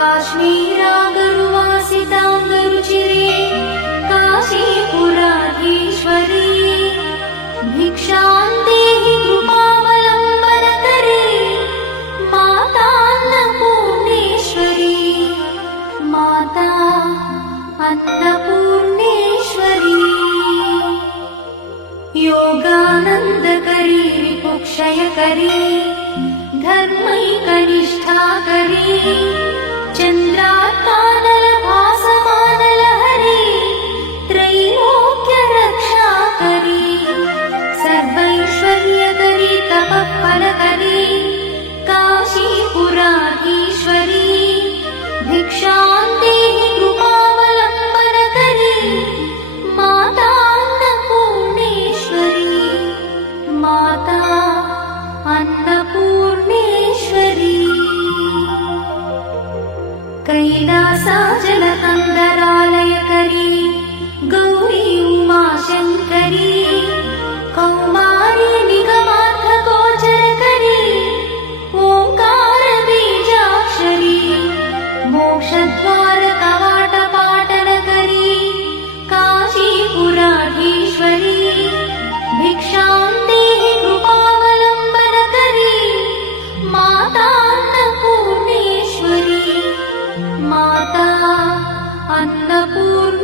काश्मीरागरुवासिताङ्गरुचिरे काशीपुराधीश्वरी भिक्षां देहि कृपावलम्बनकरे माता अन्नपूर्णेश्वरी माता अन्नपूर्णेश्वरी योगानन्दकरी विपुक्षयकरी धर्मैकनिष्ठाकरी चन्द्रात्मानलभासमानलहरी त्रैलोक्यरक्षाकरी सर्वैश्वर्यकरी तपःफलकरी काशीपुराधीश्वरी भिक्षां देहि कृपावलम्बनकरी माता अन्नपूर्णेश्वरी माता अन्नपूर्णेश्वरी कैलासाचलकन्दरालयकरी गौरी उमाशङ्करी कौमारी निगमार्थगोचरकरी ओङ्कारबीजाक्षरी मोक्षद्वारकवाटपाटनकरी काशीपुराधीश्वरी भिक्षां देहि कृपावलम्बनकरी माता अन्नपूर्णेश्वरी माता अन्नपूर्णेश्वरी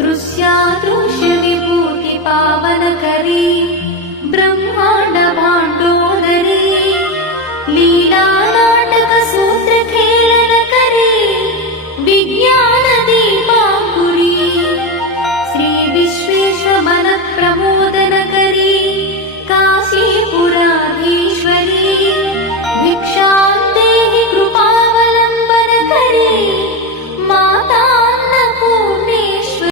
दृश्यादृश्यविभूतिपावनकरी ब्रह्माण्डभाण्डोदरी